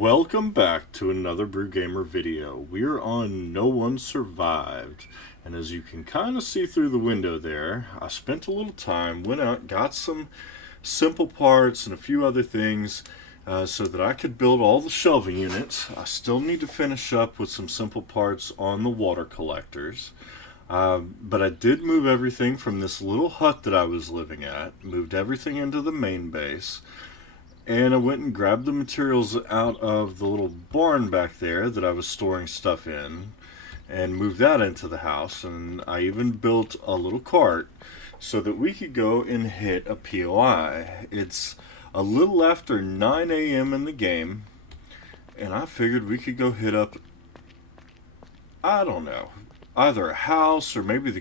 Welcome back to another Brew Gamer video. We're on No One Survived, and as you can kind of see through the window there, I spent a little time, went out, got some simple parts and a few other things so that I could build all the shelving units. I still need to finish up with some simple parts on the water collectors. But I did move everything from this little hut that I was living at, moved everything into the main base. And I went and grabbed the materials out of the little barn back there that I was storing stuff in and moved that into the house. And I even built a little cart so that we could go and hit a POI. It's a little after 9 a.m. in the game, and I figured we could go hit up, I don't know, either a house or maybe the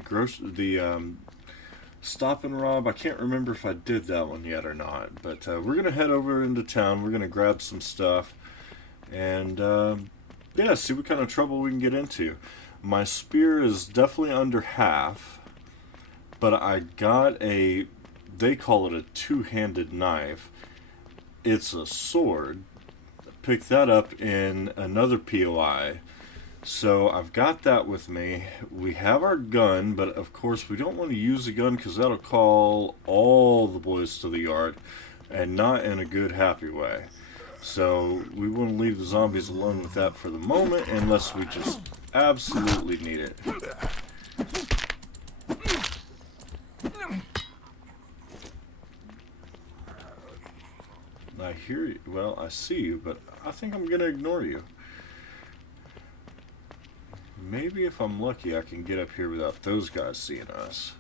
Stop and Rob. I can't remember if I did that one yet or not, but we're going to head over into town. We're going to grab some stuff and yeah, see what kind of trouble we can get into. My spear is definitely under half, but I got they call it a two-handed knife. It's a sword. Picked that up in another POI. So I've got that with me. We have our gun, but of course we don't want to use the gun because that'll call all the boys to the yard, and not in a good, happy way. So we want to leave the zombies alone with that for the moment, unless we just absolutely need it. I hear you. Well, I see you, but I think I'm going to ignore you. Maybe if I'm lucky I can get up here without those guys seeing us.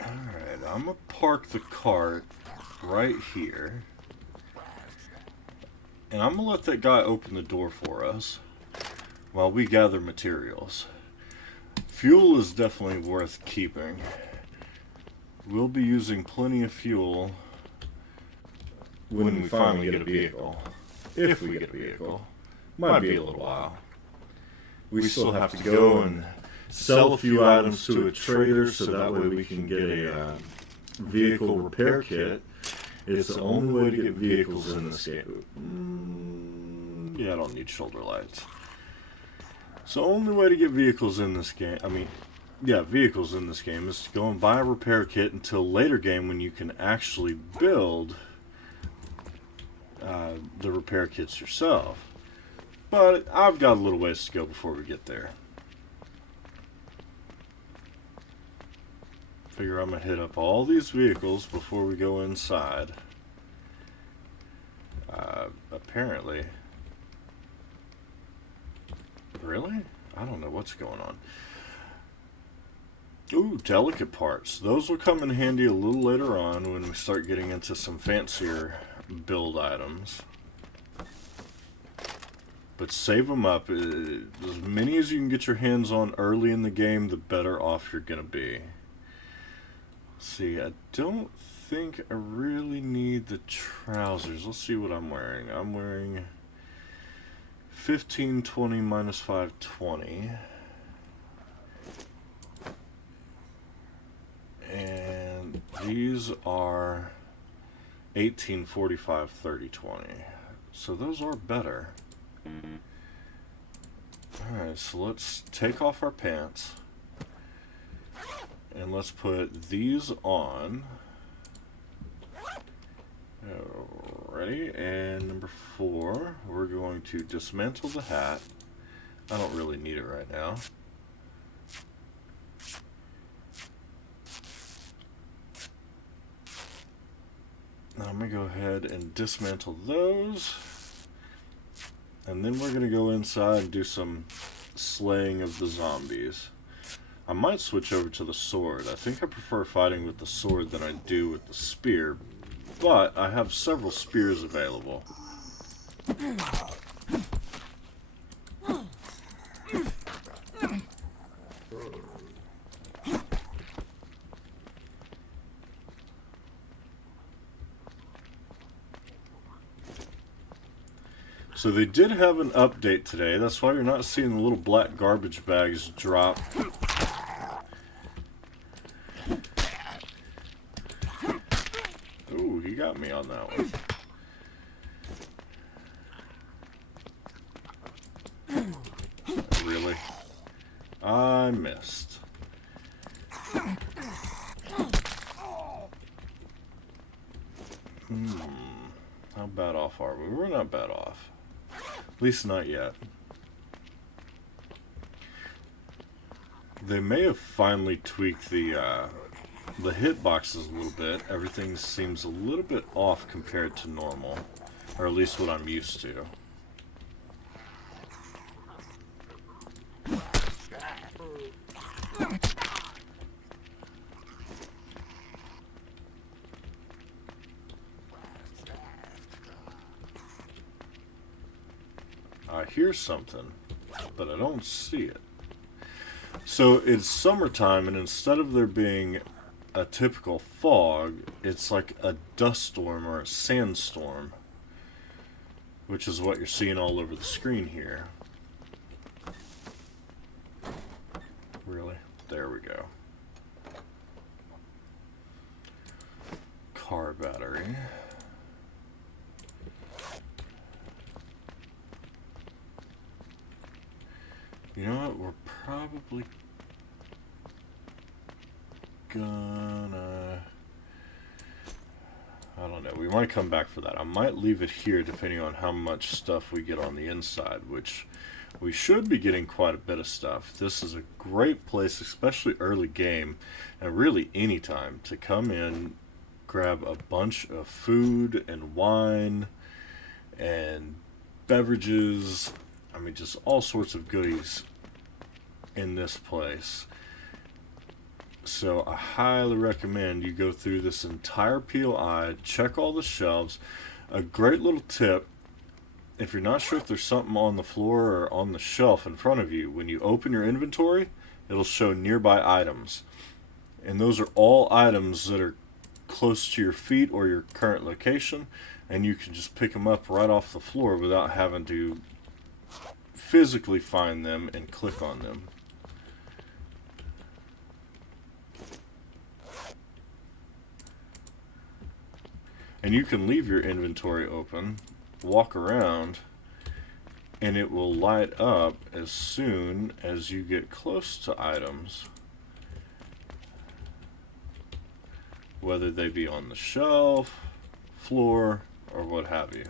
Alright, I'm gonna park the cart right here. And I'm gonna let that guy open the door for us while we gather materials. Fuel is definitely worth keeping. We'll be using plenty of fuel when we finally get a vehicle. If we get a vehicle. Might be a little while. We still have to go and sell a few items to a trader so that way we can get a vehicle repair kit. It's the only way to get vehicles in this game. Yeah, I don't need shoulder lights. So only way to get vehicles in this game, vehicles in this game is to go and buy a repair kit until later game when you can actually build the repair kits yourself. But I've got a little ways to go before we get there. Figure I'm gonna hit up all these vehicles before we go inside. Apparently. Really? I don't know what's going on. Ooh, delicate parts. Those will come in handy a little later on when we start getting into some fancier build items. But save them up. As many as you can get your hands on early in the game, the better off you're going to be. See, I don't think I really need the trousers. Let's see what I'm wearing. I'm wearing 1520 minus 520. And these are 1845 3020. So those are better. Alright, so let's take off our pants. And let's put these on. Alrighty, and number 4, we're going to dismantle the hat. I don't really need it right now. I'm going to go ahead and dismantle those. And then we're going to go inside and do some slaying of the zombies. I might switch over to the sword. I think I prefer fighting with the sword than I do with the spear. But I have several spears available. So they did have an update today. That's why you're not seeing the little black garbage bags drop got me on that one. Really? I missed. How bad off are we? We're not bad off. At least not yet. They may have finally tweaked the hitboxes a little bit. Everything seems a little bit off compared to normal. Or at least what I'm used to. I hear something, but I don't see it. So it's summertime, and instead of there being a typical fog, it's like a dust storm or a sandstorm, which is what you're seeing all over the screen here. Really? There we go. Car battery. You know what? We're probably gonna... I don't know. We might come back for that. I might leave it here depending on how much stuff we get on the inside, which we should be getting quite a bit of stuff. This is a great place, especially early game, and really any time, to come in, grab a bunch of food and wine and beverages. I mean, just all sorts of goodies in this place. So I highly recommend you go through this entire POI, check all the shelves. A great little tip, if you're not sure if there's something on the floor or on the shelf in front of you, when you open your inventory, it'll show nearby items. And those are all items that are close to your feet or your current location, and you can just pick them up right off the floor without having to physically find them and click on them. And you can leave your inventory open, walk around, and it will light up as soon as you get close to items, whether they be on the shelf, floor, or what have you.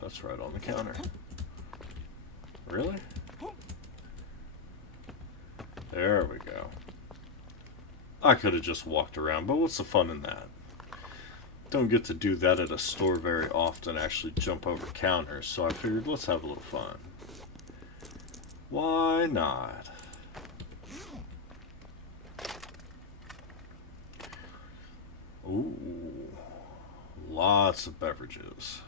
That's right on the counter. Really? There we go. I could have just walked around, but what's the fun in that? Don't get to do that at a store very often, actually jump over counters, so I figured let's have a little fun. Why not? Ooh, lots of beverages.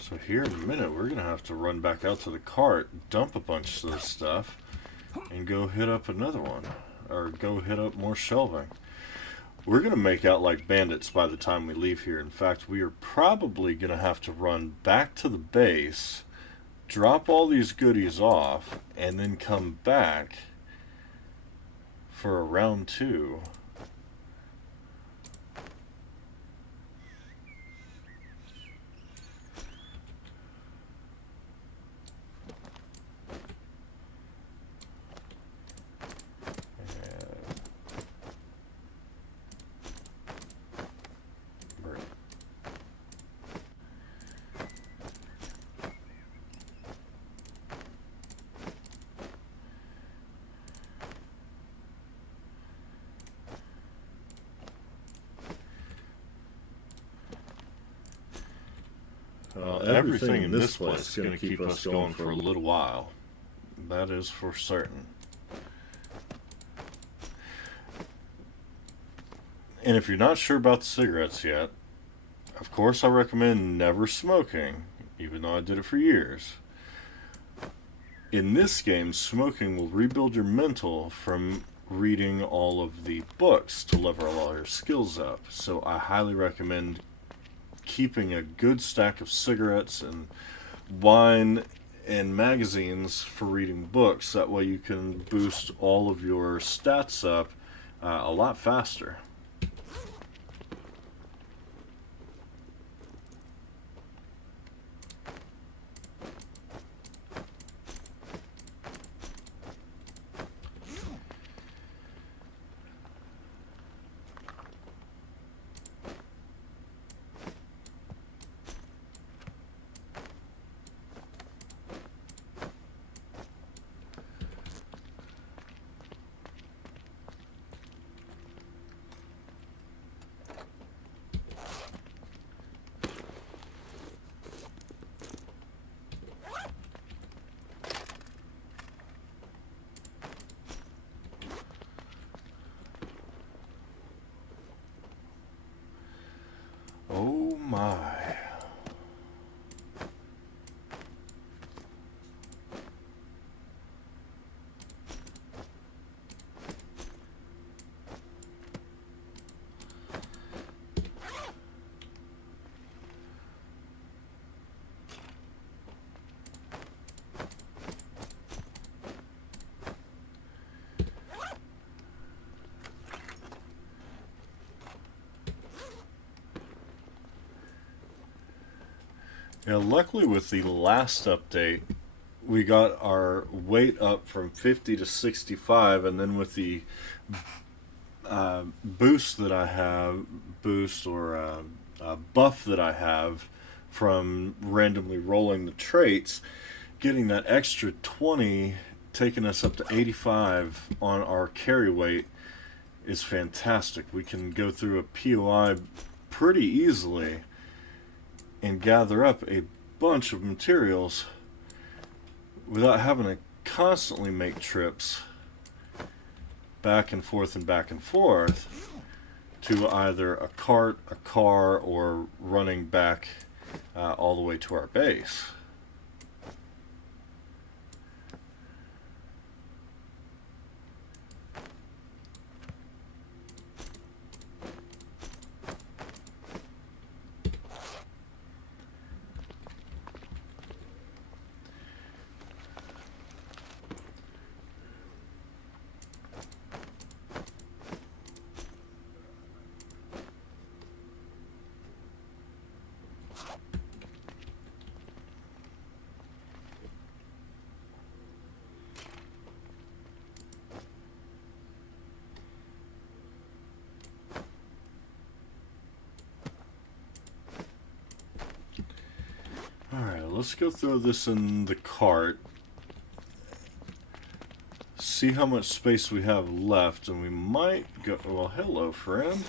So here in a minute, we're going to have to run back out to the cart, dump a bunch of this stuff, and go hit up another one, or go hit up more shelving. We're going to make out like bandits by the time we leave here. In fact, we are probably going to have to run back to the base, drop all these goodies off, and then come back for a round 2. Everything in this place is going to keep us going for a little while. That is for certain. And if you're not sure about the cigarettes yet, of course I recommend never smoking, even though I did it for years. In this game, smoking will rebuild your mental from reading all of the books to level all your skills up. So I highly recommend keeping a good stack of cigarettes and wine and magazines for reading books. That way you can boost all of your stats up a lot faster. Oh my. Yeah, luckily with the last update, we got our weight up from 50 to 65, and then with the boost that I have, boost or buff that I have from randomly rolling the traits, getting that extra 20, taking us up to 85 on our carry weight is fantastic. We can go through a POI pretty easily and gather up a bunch of materials without having to constantly make trips back and forth to either a cart, a car, or running back all the way to our base. Alright, let's go throw this in the cart. See how much space we have left, and we might go... Well, hello, friend.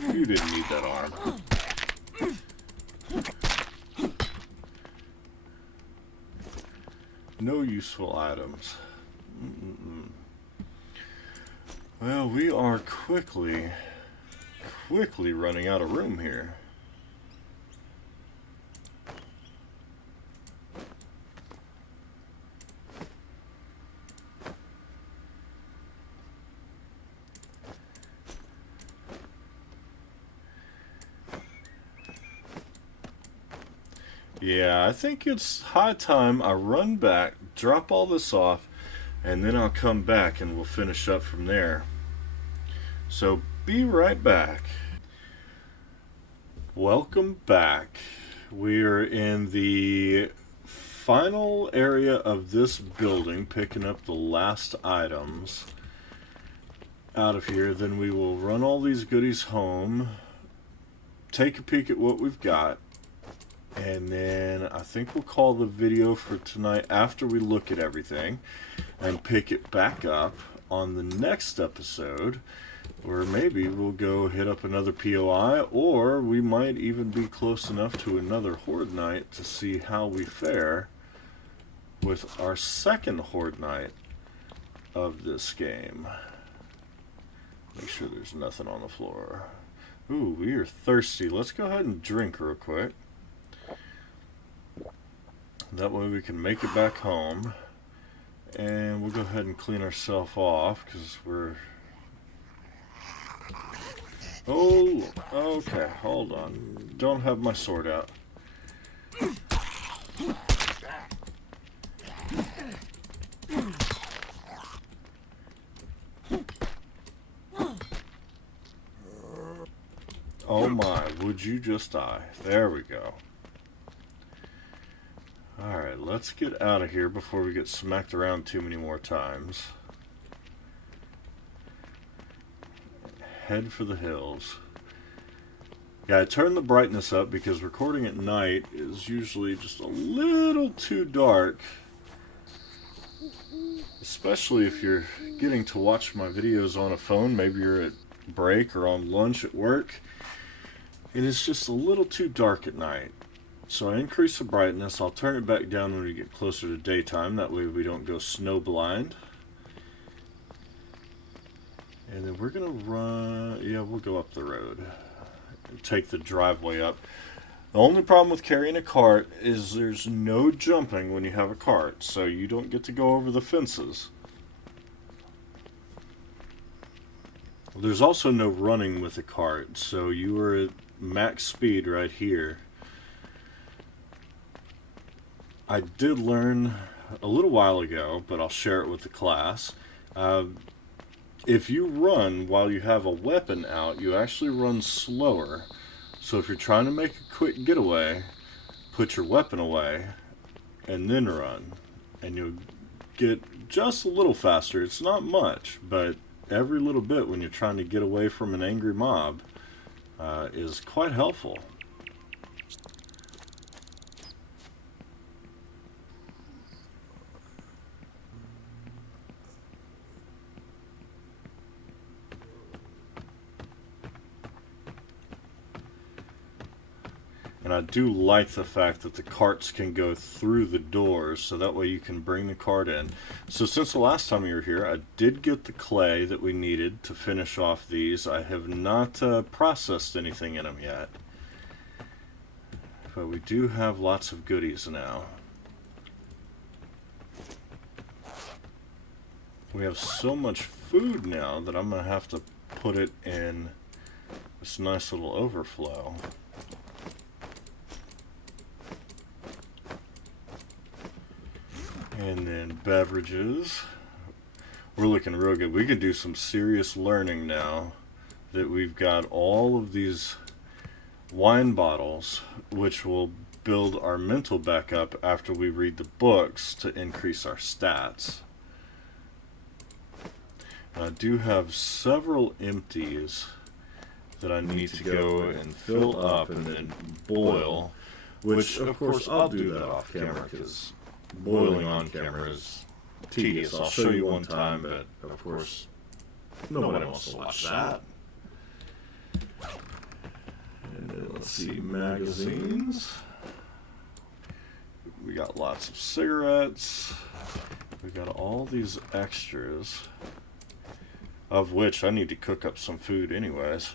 You didn't need that arm. No useful items. Well, we are quickly running out of room here. Yeah, I think it's high time I run back, drop all this off, and then I'll come back and we'll finish up from there. So be right back. Welcome back. We are in the final area of this building, picking up the last items out of here. Then we will run all these goodies home, take a peek at what we've got, and then I think we'll call the video for tonight after we look at everything and pick it back up on the next episode. Or maybe we'll go hit up another POI, or we might even be close enough to another Horde Night to see how we fare with our second Horde Night of this game. Make sure there's nothing on the floor. Ooh, we are thirsty. Let's go ahead and drink real quick. That way we can make it back home. And we'll go ahead and clean ourselves off because we're... Oh, okay, hold on. Don't have my sword out. Oh my, would you just die? There we go. Alright, let's get out of here before we get smacked around too many more times. Head for the hills. Yeah, I turned the brightness up because recording at night is usually just a little too dark. Especially if you're getting to watch my videos on a phone. Maybe you're at break or on lunch at work. And it's just a little too dark at night. So I increase the brightness. I'll turn it back down when we get closer to daytime. That way we don't go snow blind. And then we're going to run... Yeah, we'll go up the road. And take the driveway up. The only problem with carrying a cart is there's no jumping when you have a cart. So you don't get to go over the fences. There's also no running with a cart. So you are at max speed right here. I did learn a little while ago, but I'll share it with the class. If you run while you have a weapon out, you actually run slower. So if you're trying to make a quick getaway, put your weapon away, and then run. And you'll get just a little faster. It's not much, but every little bit when you're trying to get away from an angry mob is quite helpful. And I do like the fact that the carts can go through the doors, so that way you can bring the cart in. So since the last time you were here, I did get the clay that we needed to finish off these. I have not processed anything in them yet. But we do have lots of goodies now. We have so much food now that I'm going to have to put it in this nice little overflow. And then beverages. We're looking real good. We can do some serious learning now that we've got all of these wine bottles, which will build our mental back up after we read the books to increase our stats. I do have several empties that I need to go and fill up and then boil, which of course I'll do that off camera because boiling on camera is tedious. I'll show you one time, but of course nobody wants to watch that. And then let's see, magazines. We got lots of cigarettes. We got all these extras, of which I need to cook up some food anyways.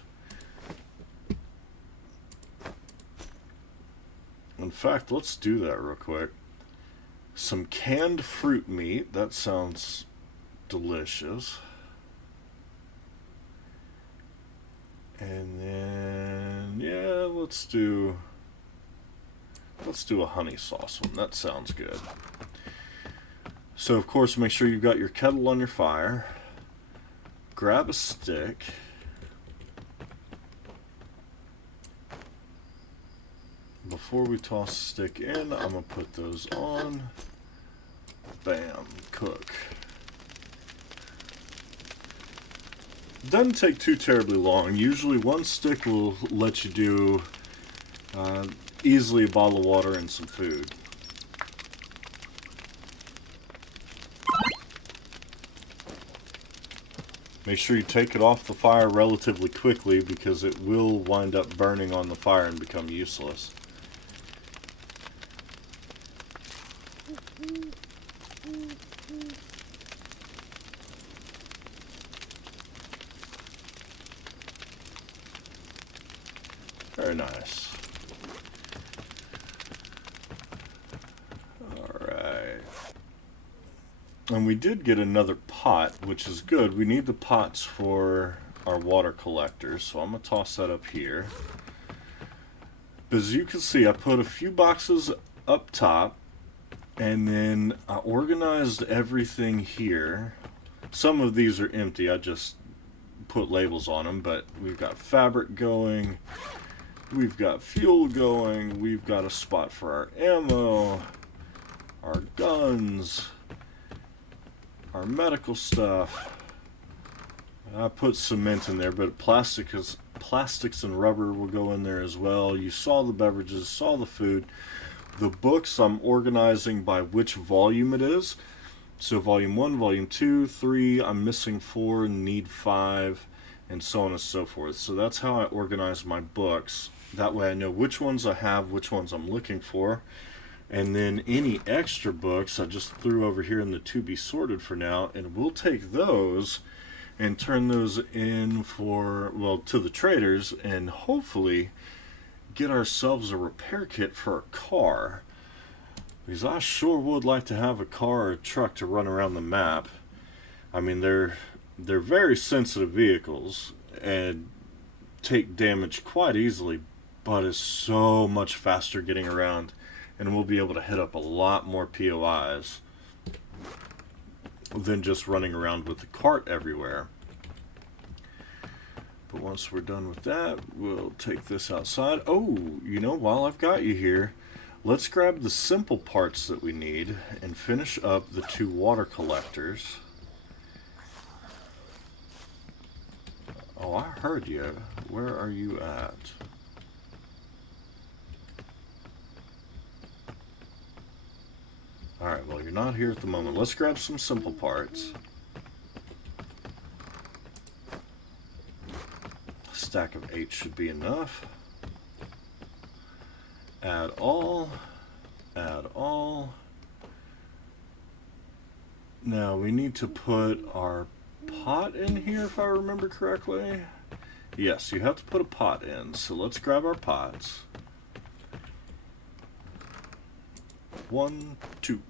In fact, let's do that real quick. Some canned fruit meat. That sounds delicious. And then, yeah, let's do a honey sauce one. That sounds good. So, of course, make sure you've got your kettle on your fire. Grab a stick. Before we toss the stick in, I'm going to put those on. Bam, cook. Doesn't take too terribly long. Usually one stick will let you do easily a bottle of water and some food. Make sure you take it off the fire relatively quickly because it will wind up burning on the fire and become useless. Very nice. Alright. And we did get another pot, which is good. We need the pots for our water collectors, so I'm going to toss that up here. But as you can see, I put a few boxes up top, and then I organized everything here. Some of these are empty, I just put labels on them, but we've got fabric going, we've got fuel going, we've got a spot for our ammo, our guns, our medical stuff. I put cement in there, but plastics and rubber will go in there as well. You saw the beverages, saw the food. The books I'm organizing by which volume it is. So volume 1, volume 2, 3, I'm missing 4, need 5, and so on and so forth. So that's how I organize my books. That way I know which ones I have, which ones I'm looking for. And then any extra books I just threw over here in the to be sorted for now, and we'll take those and turn those in for, well, to the traders, and hopefully get ourselves a repair kit for a car. Because I sure would like to have a car or a truck to run around the map. I mean, they're very sensitive vehicles and take damage quite easily, but it's so much faster getting around, and we'll be able to hit up a lot more POIs than just running around with the cart everywhere. But once we're done with that, we'll take this outside. Oh, you know, while I've got you here, let's grab the simple parts that we need and finish up the 2 water collectors. Oh, I heard you. Where are you at? Alright, well, you're not here at the moment. Let's grab some simple parts. A stack of 8 should be enough. Add all. Add all. Now, we need to put our pot in here, if I remember correctly. Yes, you have to put a pot in. So let's grab our pots. 1, 2.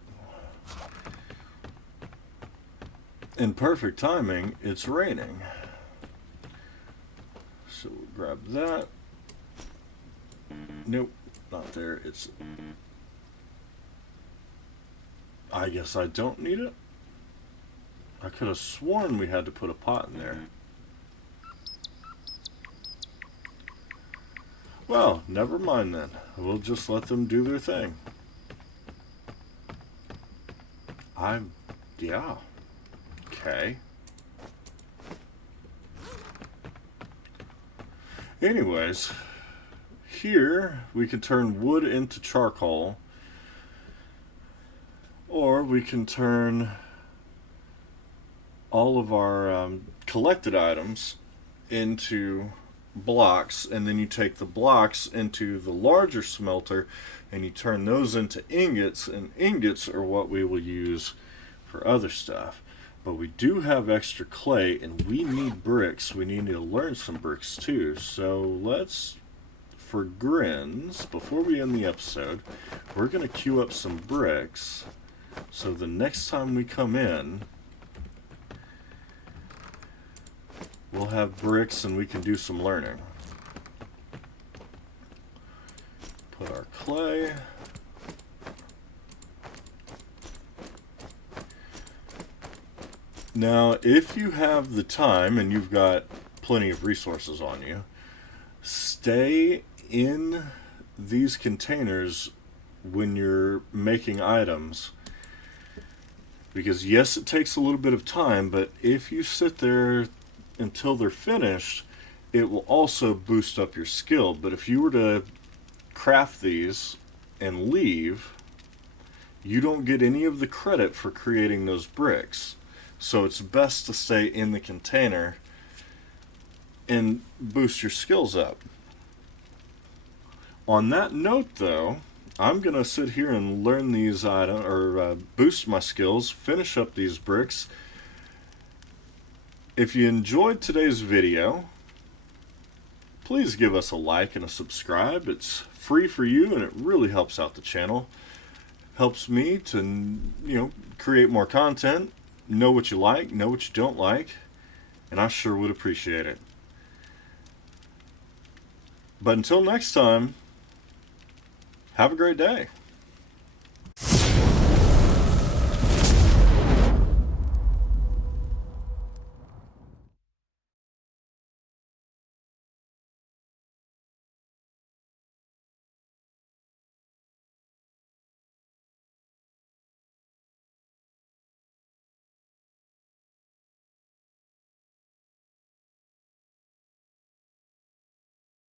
In perfect timing, it's raining. So we'll grab that. Nope, not there. It's... I guess I don't need it. I could have sworn we had to put a pot in there. Well, never mind then. We'll just let them do their thing. Yeah. Okay. Anyways, here we can turn wood into charcoal, or we can turn all of our collected items into blocks, and then you take the blocks into the larger smelter and you turn those into ingots, and ingots are what we will use for other stuff. But we do have extra clay, and we need bricks. We need to learn some bricks too. So let's, for grins, before we end the episode, we're going to queue up some bricks, so the next time we come in, we'll have bricks and we can do some learning. Put our clay. Now, if you have the time and you've got plenty of resources on you, stay in these containers when you're making items. Because yes, it takes a little bit of time, but if you sit there until they're finished, it will also boost up your skill. But if you were to craft these and leave, you don't get any of the credit for creating those bricks. So it's best to stay in the container and boost your skills up. On that note, though, I'm going to sit here and learn these items, or boost my skills, finish up these bricks. If you enjoyed today's video, please give us a like and a subscribe. It's free for you and it really helps out the channel. Helps me to, create more content, know what you like, know what you don't like, and I sure would appreciate it. But until next time, have a great day.